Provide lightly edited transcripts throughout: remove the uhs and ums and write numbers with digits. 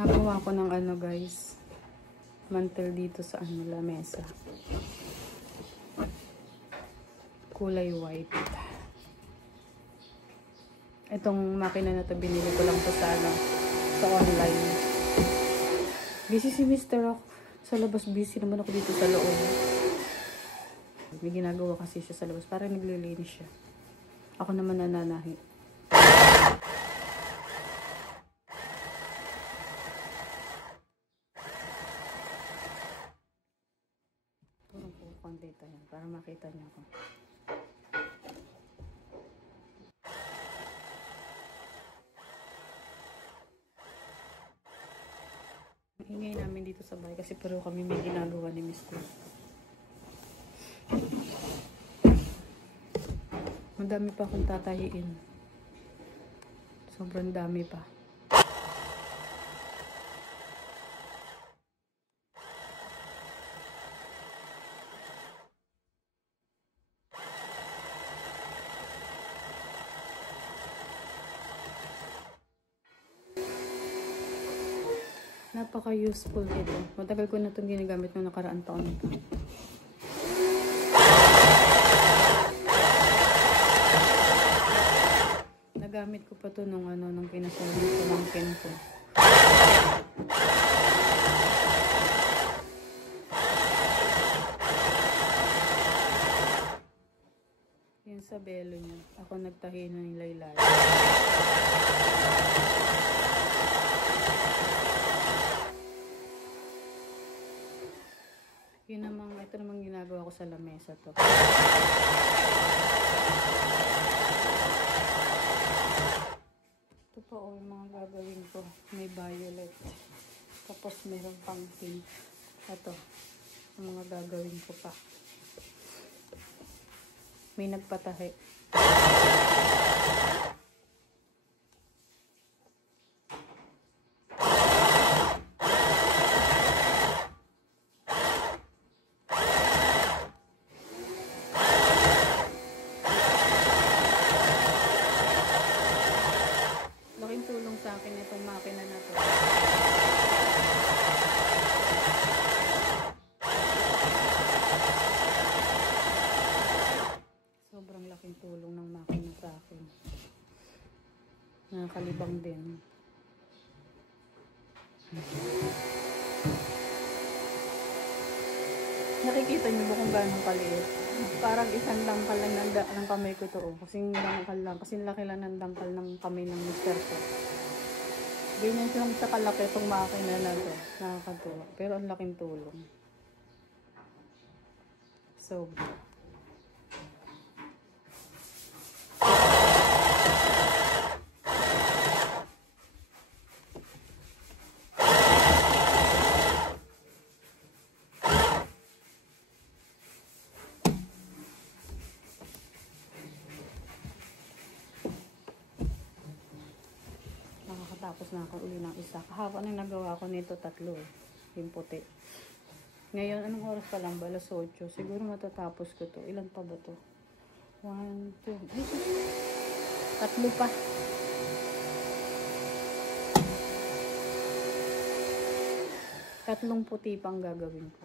Nagawa ko ng ano guys, mantel dito sa ano, lamesa. Kulay white. Itong makina na to, binili ko lang to sa ano, sa online. Busy si Mr. Rock. Sa labas, busy naman ako dito sa loob. May ginagawa kasi siya sa labas. Parang naglilinis siya. Ako naman nananahi. Turong po konti ito yan para makita niyo ako. Ingay namin dito sa bahay kasi pero kami may ginagawa ni Mr. Madami pa akong tatahiin. Sobrang dami pa. Napaka-useful ito. Matagal ko na itong ginagamit noong nakaraang taon na ito. Nagamit ko pa ito nung ano, nung pinasal ng pamangkin ko. Yung sa belo niya. Ako nagtahi na nila ilalim. Yun namang, ito namang ginagawa ko sa lamesa to. Ito pa yung mga gagawin ko. May violet. Tapos meron pang pink. Ito. Yung mga gagawin ko pa. May nagpatahi. Laking tulong sa akin itong makina na to. Sobrang laking tulong ng makina sa akin. Nakakalibang din. Nakikita niyo ba kung gaano kaliit? Parang isang dangkal lang ng kamay ko to. Kasing dangkal lang. Kasing laki lang ng dangkal ng kamay ng Mr. ko. Ganyan lang sa kalaki itong makina na to. Nakakatuwa. Pero ang laking tulong. So, nakakatapos na ako uli ng isa. Kahapon ang nagawa ko nito 3 eh. Yung puti. Ngayon, anong oras pa lang? Balas 8. Siguro matatapos ko to. Ilan pa ba to? 1, 2. Ay, 3 pa. Tatlong puti pang gagawin ko.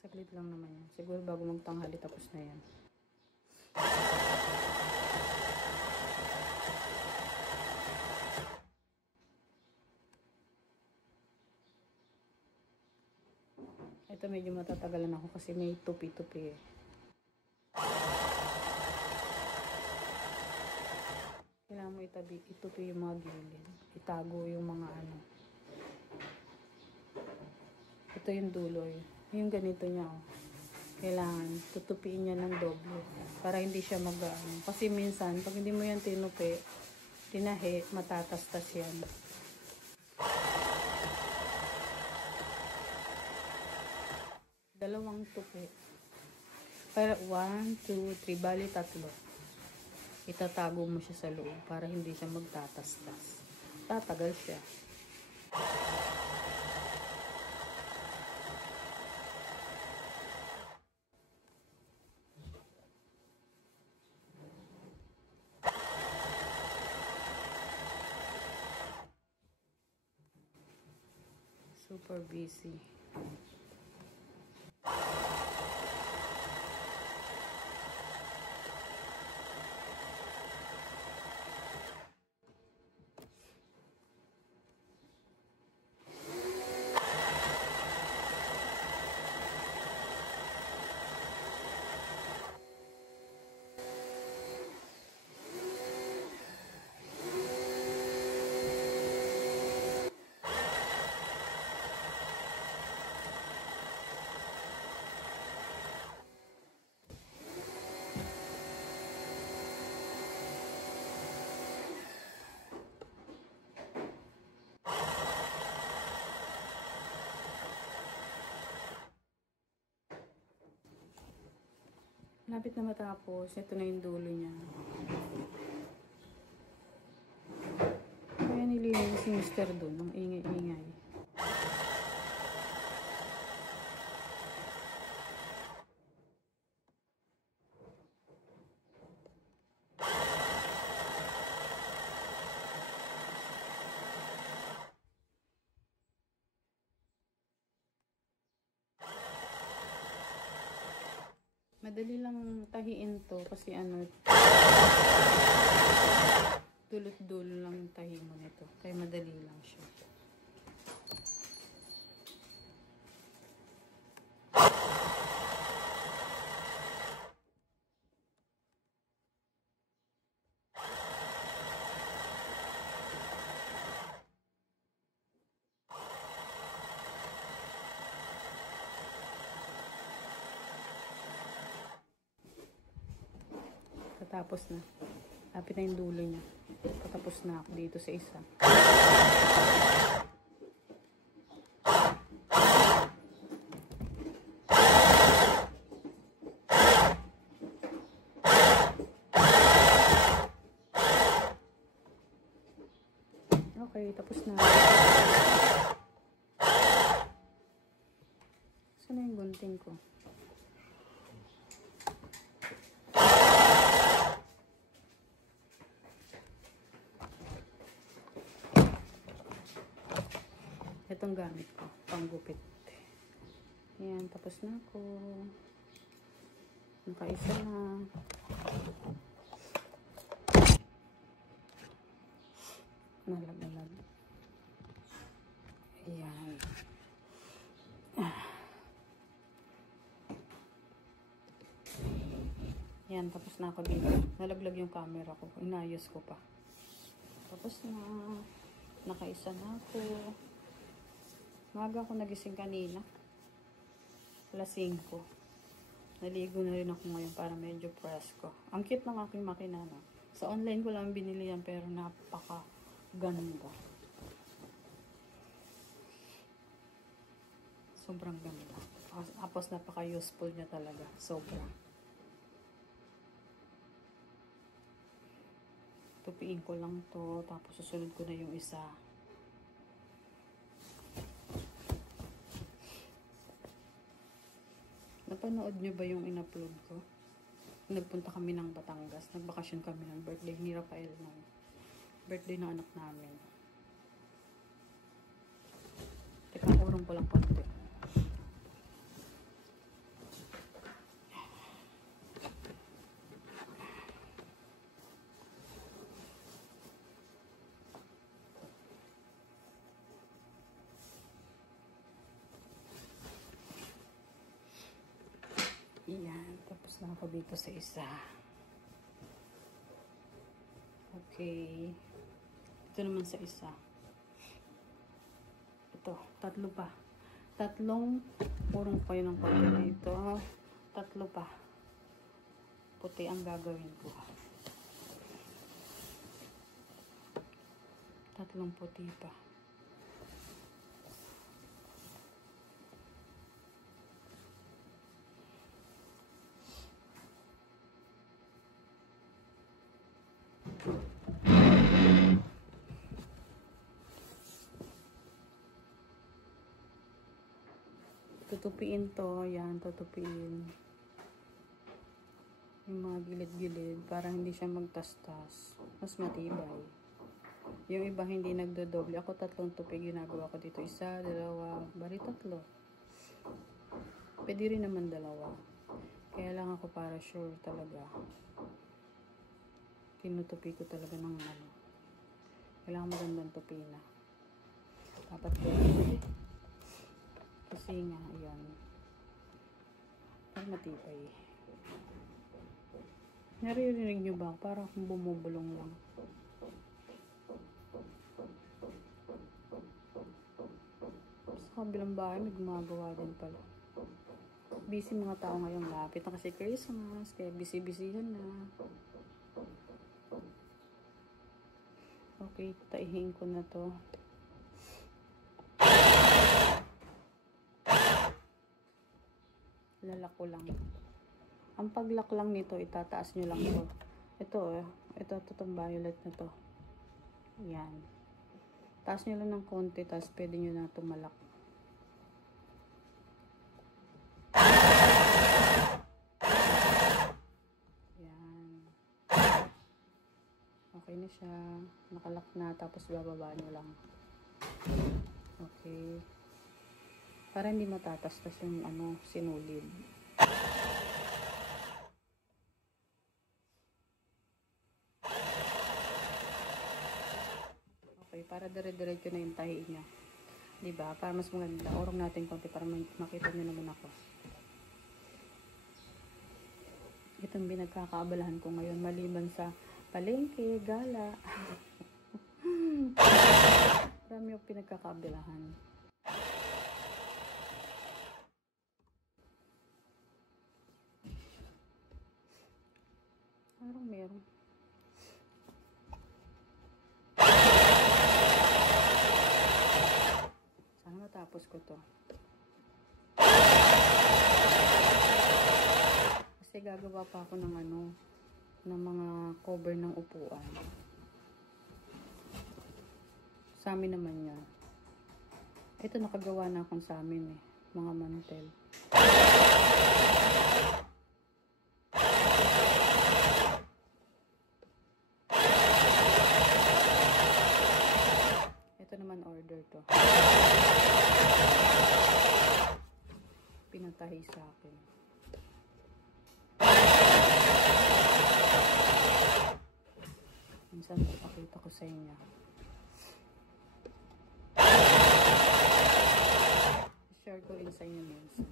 Saglit lang naman yan. Siguro bago magtanghali tapos na yan. Ito medyo matatagalan ako kasi may tupi-tupi eh. Kailangan mo itupi yung mga gilid. Itago yung mga ano. Ito yung dulo eh. Yung ganito niya oh. Kailangan tutupiin niya ng doble para hindi siya mag-ano. Kasi minsan pag hindi mo yan tinahi, matatastas yan. Dalawang tupi. Para 1, 2, 3, bali 3. Itatago mo siya sa loob para hindi siya magtatastas. Tatagal siya. Super busy. Lapit na matapos. Ito na yung dulo niya. Kaya nilinis si Mr. doon. Ang ingay-ingay. Madali lang tahiin to kasi ano, dulot-dulo lang yung tahi mo nito. Kaya madali lang siya. Tapos na. Lapit na yung dulo niya. Patapos na ako dito sa isa. Okay, tapos na. Saan na yung gunting ko? Itong gamit ko, panggupit. Ayan, tapos na ako. Nakaisa na. Nalag-alag. Ayan. Ayan, tapos na ako dito. Nalaglag yung camera ko. Inayos ko pa. Tapos na. Nakaisa na ako. Maga ako nagising kanina. Alas 5. Naligo na rin ako ngayon para medyo presko. Ang cute ng aking makina, no? Sa online ko lang binili yan pero napaka ganda. Sobrang ganda. Tapos napaka useful niya talaga. Sobrang. Tupiin ko lang to. Tapos susunod ko na yung isa. Napanood nyo ba yung in-upload ko? Nagpunta kami ng Batangas. Nagbakasyon kami ng birthday ni Rafael. Ng birthday ng anak namin. Teka, urong ko lang konti. Ayan, tapos na ako dito sa isa. Okay. Ito naman sa isa. Ito, tatlo pa. Tatlong purong pa yun ang konti dito. Tatlo pa. Puti ang gagawin ko. Tatlong puti pa. Tutupiin to. Yan, tutupiin. Yung mga gilid-gilid para hindi siya magtastas. Mas matibay. Yung iba hindi nagdodoble. Ako 3 tupi ginagawa ko dito. 1, 2, bali 3. Pwede rin naman 2. Kaya lang ako para sure talaga. Tinutupi ko talaga ng ano. Kailangan magandang tupi na. Dapat pwede. Kasi nga, ayan. Para matibay. Naririnig nyo ba? Parang akong bumubulong lang. Sa kabilang bahay, may gumagawa din pala. Busy mga tao ngayong lapit na kasi Christmas. Kaya busy-busyhan na. Okay, taihin ko na to. Lalak ko lang. Ang paglak lang nito, itataas nyo lang to. Ito itong violet na to. Yan. Taas nyo lang ng konti, tapos pwede nyo na tumalak. Yan. Okay na siya. Nakalak na, tapos bababa nyo lang. Okay. Para hindi matatastas yung sinulid. Okay, para dire-diretso na yung tahi niya. Diba? Para mas maganda. Orong natin konti para makita nyo naman ako. Itong binagkakaabalahan ko ngayon maliban sa palengke, gala. Marami yung pinagkakaabalahan. Parang meron. Sana matapos ko to. Kasi gagawa pa ako ng ng mga cover ng upuan. Sa amin naman yan. Ito nakagawa na akong sa amin eh. Mga mantel. Ito naman order to. Pinatahi sa akin. Minsan ipakita ko sa inyo. Share ko rin sa inyo minsan.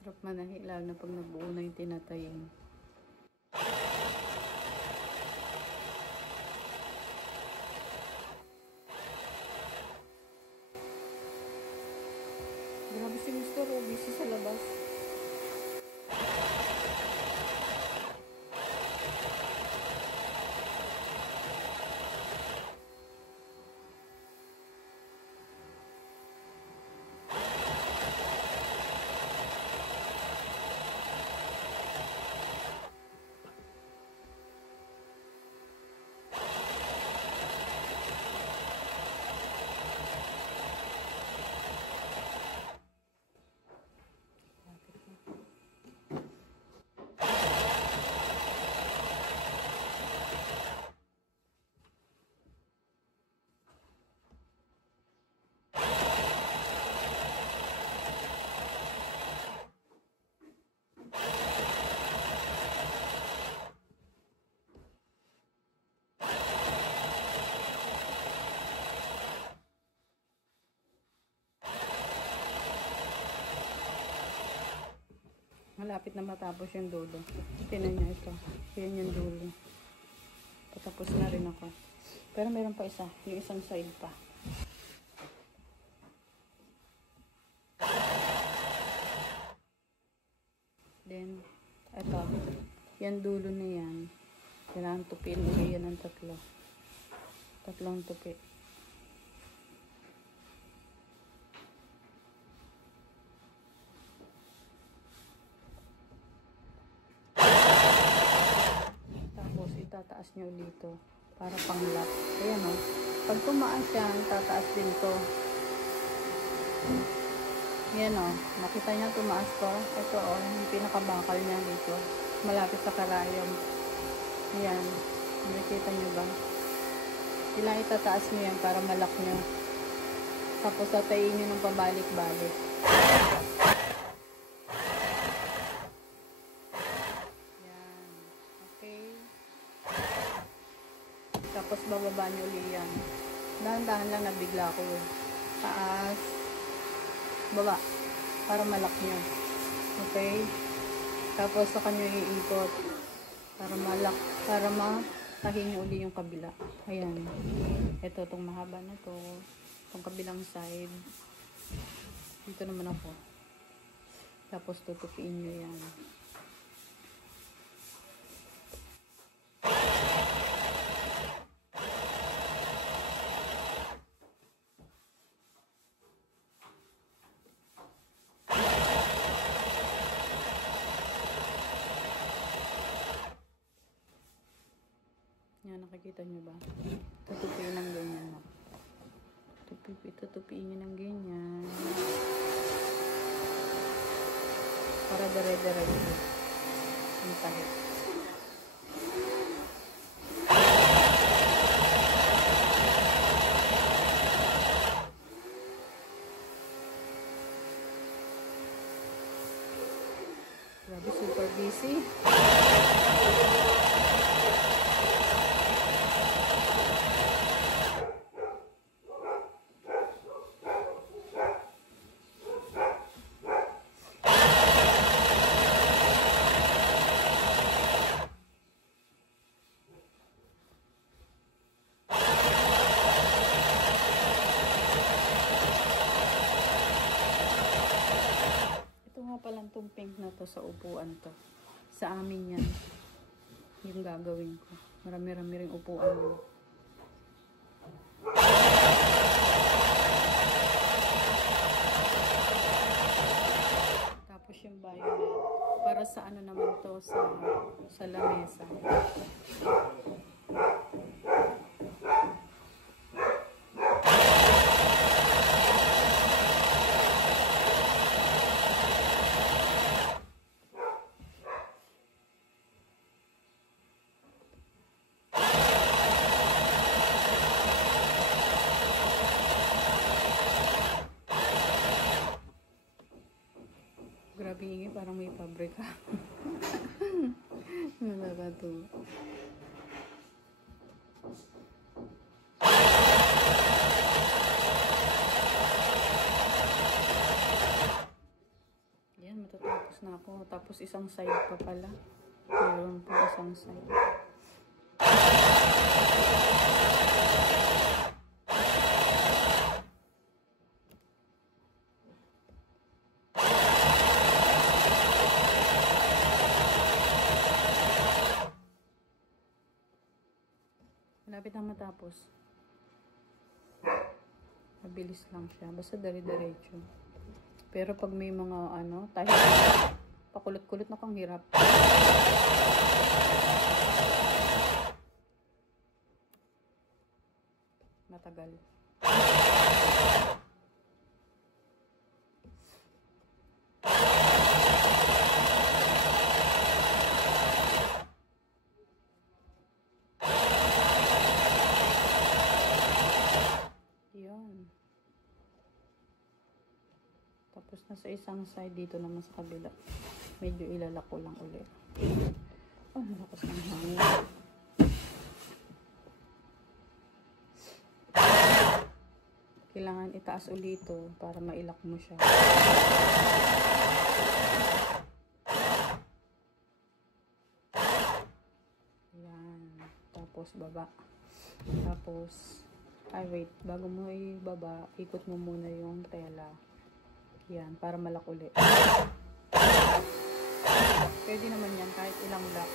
Sarap manahi, lalo na pag nabuo na yung tinatayin. Grabe si Mr. Busy sa labas. malapit na matapos yung dulo. Tingnan nyo ito. Yan yung dulo. Patapos na rin ako. Pero meron pa isa. Yung isang side pa. Then, ito. Yan dulo na yan. Kailangan tupiin ulit yan ng tatlo. Tatlong tupi. Tapos, itataas nyo dito. Para pang-lock. Ayan o. Pag tumaas yan, tataas din to. Yan o. Nakita niya tumaas to. Ito o. Yung pinakabakal niya dito. Malapit sa karayom. Ayan. Nakita nyo ba? Ilang itataas nyo yan para malak nyo. Tapos tatayin nyo ng pabalik-balik. Yan. Okay. Tapos bababa nyo ulit yan. Dahan-dahan lang nabigla ko. Taas. Baba. Para malak nyo. Okay. Tapos sa kanyo iikot. Para malak. Para matahin nyo ulit yung kabila. Ayan. Ito, itong mahaba na to. Itong kabilang side. Dito naman ako. Tapos tutupiin nyo yan. Yan, nakikita nyo ba? Tutupiin ng ganyan. Tutupiin nyo ng ganyan. Para dire-diretso. Ang tahi. Grabe, super busy. Palang tong pink na to sa upuan to. Sa amin yan. Yung gagawin ko. Marami-rami ring upuan yun. Tapos yung violet. Para sa ano naman to, sa lamesa. Grabe ingay, parang may pabrika. Nakakatuwa. Yan, matatapos na ako. Tapos isang side pa pala. Meron pa isang side. Malapit na matapos. Mabilis lang siya. Basta dire-diretso. Pero pag may mga ano, tayo pakulot-kulot na kang hirap. Matagal. Tapos na sa isang side, dito naman sa kabila. Medyo ilalak ko lang ulit. Oh, lakas ng hangin. Kailangan itaas ulit ito para mailak mo siya. tapos baba. Tapos, ay wait, bago mo ibaba, ikot mo muna yung tela. Yan, para malak uli. Pwede naman yan, kahit ilang lock.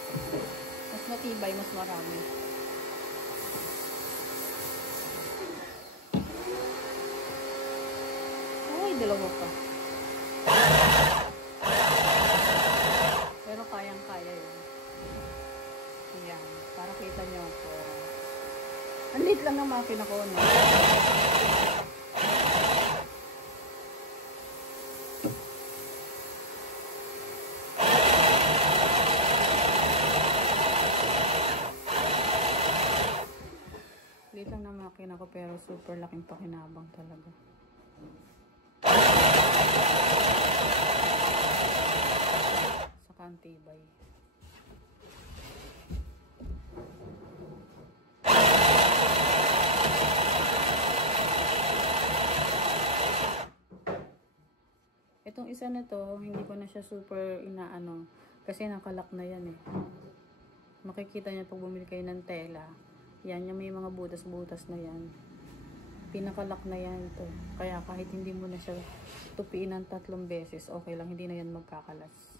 Mas matibay, mas marami. Ay, dalawa pa. Pero kayang-kaya yun. Yan, para kita nyo po. Ang liit lang ng makina ko, no? Liit lang ng makina ko, pero super laking pakinabang talaga. Saka ang tibay. Itong isa na to, hindi ko na siya super inaano. Kasi nakalak na yan eh. Makikita niyo pag bumili kayo ng tela. Yan, yung may mga butas-butas na yan. Pinakalak na yan ito. Kaya kahit hindi mo na siya tupiin ng 3 beses, okay lang. Hindi na yan magkakalas.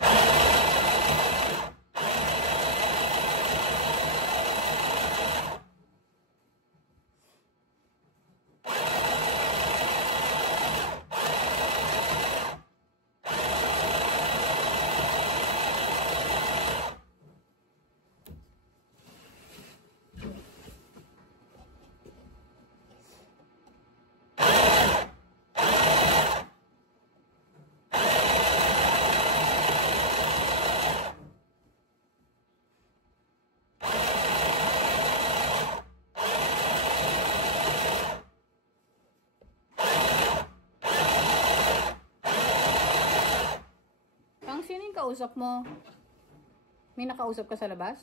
Sino yung kausap mo? May nakausap ka sa labas?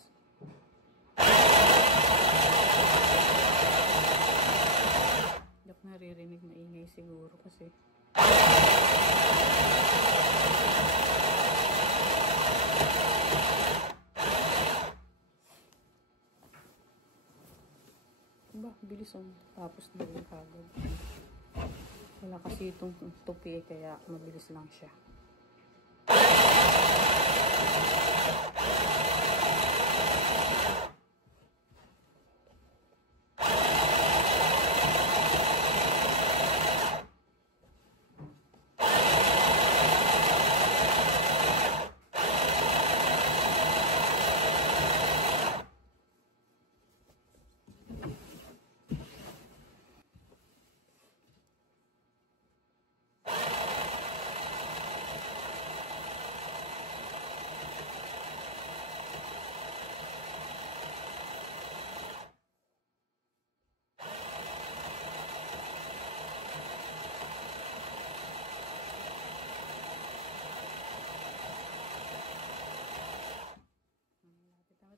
Hindi ako naririnig, maingay siguro kasi. Ba, bilis ang tapos doon kagad. Wala kasi itong tupi kaya mabilis lang siya.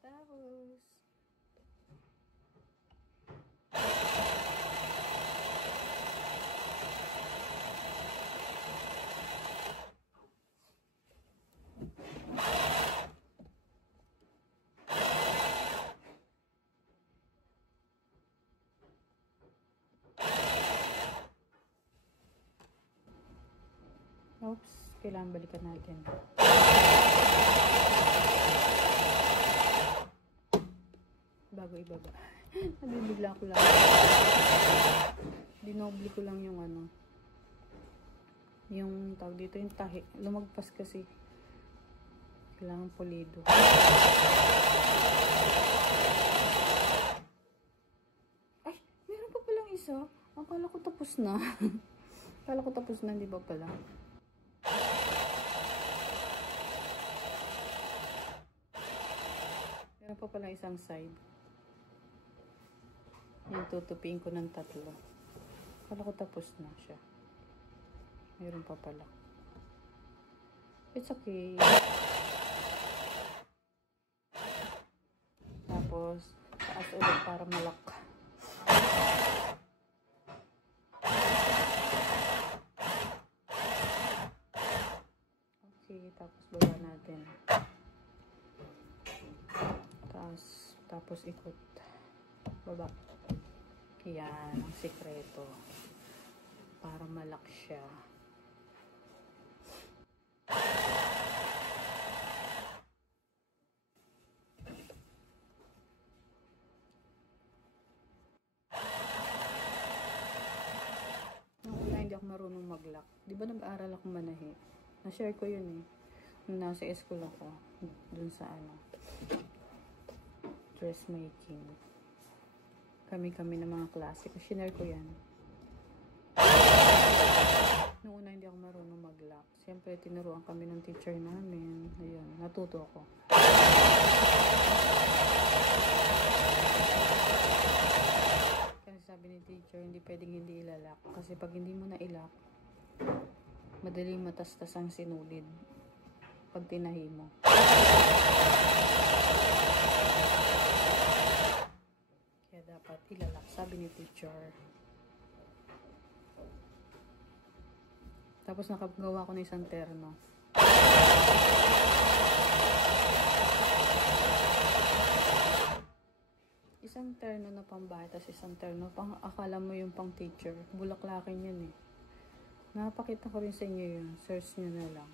Tapos oops, kailangan balikan natin. Bago ibaba. Nabibigla ko lang. Dinoble ko lang yung ano. Yung tawag dito, yung tahi. Lumagpas kasi. Kailangan pulido. Ay, meron pa palang isa. Akala ko tapos na. Akala ko tapos na, di ba pala? Meron pa pala isang side. Yung tutupiin ko ng 3. Akala ko tapos na siya. Meron pa pala. It's okay. Tapos, taas ulit para malak. Okay, tapos baba natin. Tapos ikot. Baba. Yan, ang sikreto. Para malak siya. Hindi ako marunong mag-lock. Di ba nag-aaral ako manahi? Na-share ko yun eh. Nung nasa school ako. Dun sa ano. Dressmaking. Kami ng mga klase ko. Shinare ko yan. Noong una hindi ako marunong mag-lock. Siyempre, tinuruan kami ng teacher namin. Ayun, natuto ako. Sabi ni teacher, hindi pwedeng hindi ilalak. Kasi pag hindi mo na ilak, madaling matastas ang sinulid pag tinahi mo. Kaya dapat ilalak, sabi ni teacher. Tapos nakagawa ko ng isang terno. Isang terno na pambahay, tapos isang terno pang akala mo yung pang teacher. Bulaklakin yun eh. Napakita ko rin sa inyo yun. Search nyo na lang.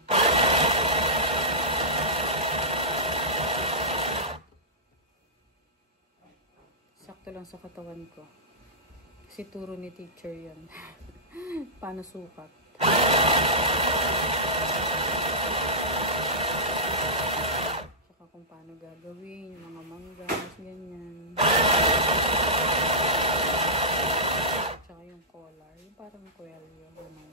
Sakto lang sa katawan ko. Kasi turo ni teacher yun. Paano sukat. Saka kung paano gagawin, yung mga manggas, ganyan. Tsaka yung collar, yung parang kwelyo, gano'n.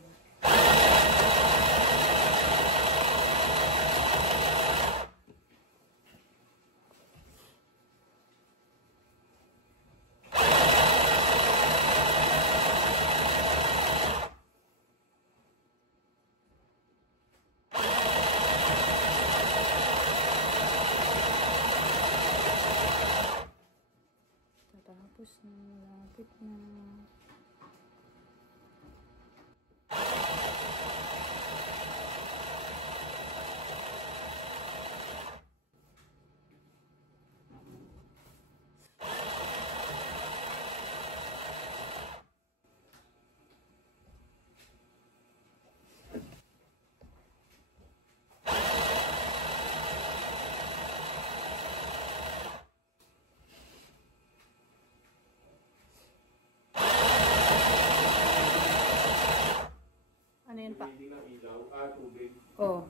Tapos na, malapit na. Oh,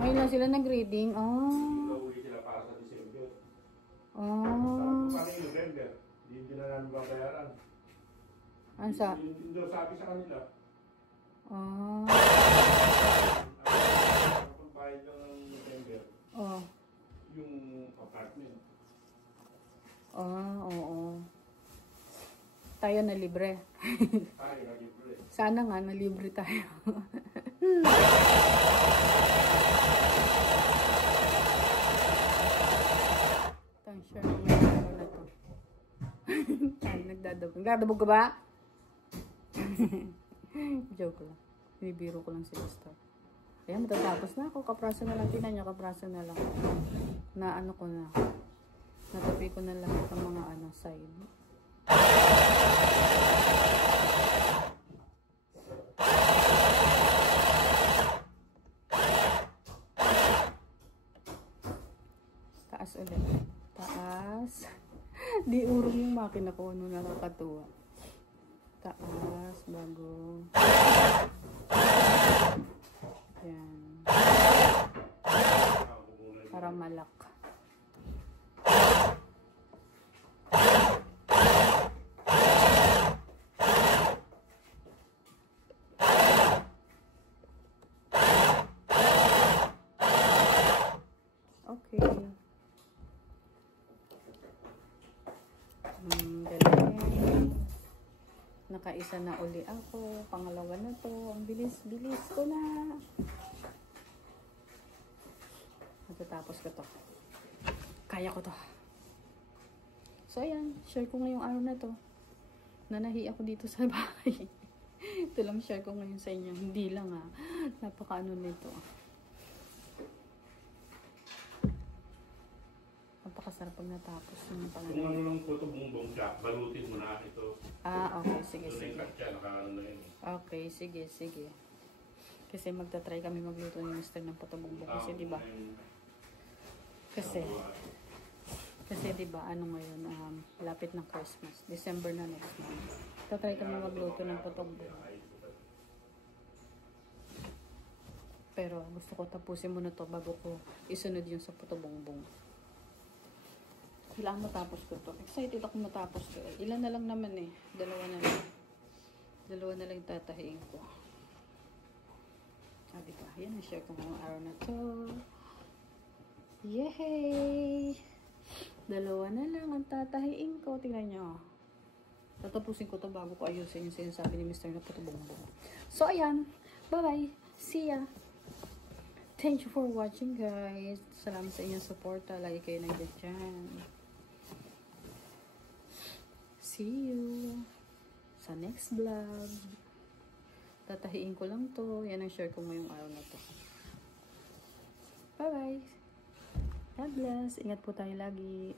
ngayon lang sila nag-reading. Uli sila para sa December. Paano yung November? Hindi na namin babayaran. Ano sa? Hindi daw sabi sa kanila. Kapag bayad lang ng November. Yung apartment. Oo. Tayo na libre. Tayo na libre. Sana nga na libre tayo. Tang sure na to. Ay, nagdadabog. Nagdadabog ka ba? Joke lang. Bibiro ko lang si Mister. Ayan, matatapos na ako. Kapraso na lang. Tinan nyo, kapraso na lang. Na ano ko na. Natapi ko na lahat ng mga side. Taas ulit. Taas. Di urong yung makina ko. Ano, nakakatuwa. Taas. Bago. Yan. Para malak. Okay. Galing. Nakaisa na uli ako. Pangalawa na to. Ang bilis-bilis ko na. Matatapos ko to. Kaya ko to. So, ayan. Share ko ngayong araw na to. Nanahi ako dito sa bahay. Ito lang share ko ngayon sa inyo. Hindi lang napaka-ano nito. Napakasarap pag natapos yung Kung pangalan. ano lang po ito, bumbong siya, balutin mo na ito. Okay. Sige, Ito na yung sige. katsa, nakaano na yun. Okay, sige, sige. Kasi magta-try kami magluto ni Mr. ng patubong kasi di ba? Kasi di ba ano ngayon, lapit ng Christmas, December na next month. Tatry kami magluto ng patubong. Pero gusto ko tapusin muna to bago ko isunod yung sa patubongbong. Kailangan matapos ko to. Excited ako matapos to. Ilan na lang naman eh. Dalawa na lang. Dalawa na lang tatahiin ko. Diba? Yan, na-share ko ngayong araw na to. Yay! Dalawa na lang ang tatahiin ko. Tingnan nyo. Tatapusin ko to bago ko ayusin yung sinasabi ni Mr. na patubongbong. So, ayan. Bye-bye. See ya. Thank you for watching, guys. Salamat sa inyong suporta. Lagi kayo nandiyan dyan. See you sa next vlog. Tatahiin ko lang to. Yan ang share ko ngayong araw na to. Bye-bye. God bless. Ingat po tayo lagi.